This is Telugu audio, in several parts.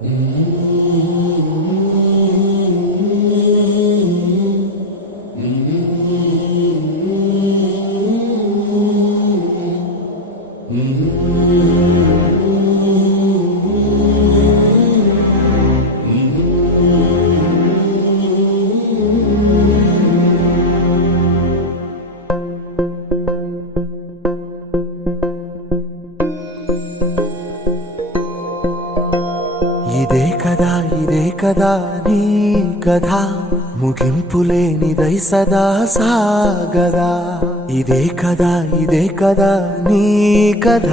ఇదే కదా నీ కథ ముగింపులేనిదై సదా సాగదా. ఇదే కదా నీ కథ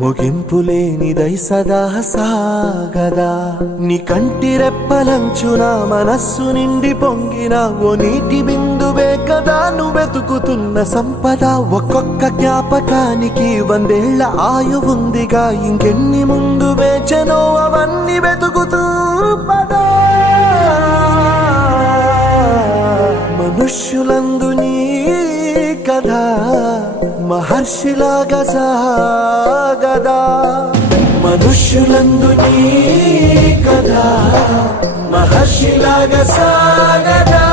ముగింపులేనిదై సదా సాగదా. నీ కంటి రెప్పలంచున మనస్సు నిండి పొంగిన ఓ నీటి బిందువే కదా నువ్వెతుకుతున్న సంపద. ఒక్కొక్క జ్ఞాపకానికి 100 ఏళ్ల ఆయువుందిగా, ఇంకెన్ని ముందు వేచనో అవన్నీ వెతుకుతూ పదా. మనుష్యులందు నీ కథ మహర్షిలాగా సాగదా. మనుష్యులందు నీ కథ మహర్షిలాగా సాగదా.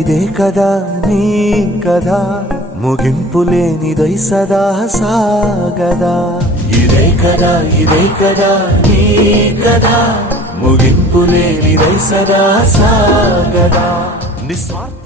ఇదే కదా నీ కథ ముగింపులేనిదై సదా సాగదా. ఇదే కదా నీ కథ ముగింపులేనిదై సదా సాగదా. నిస్వార్థ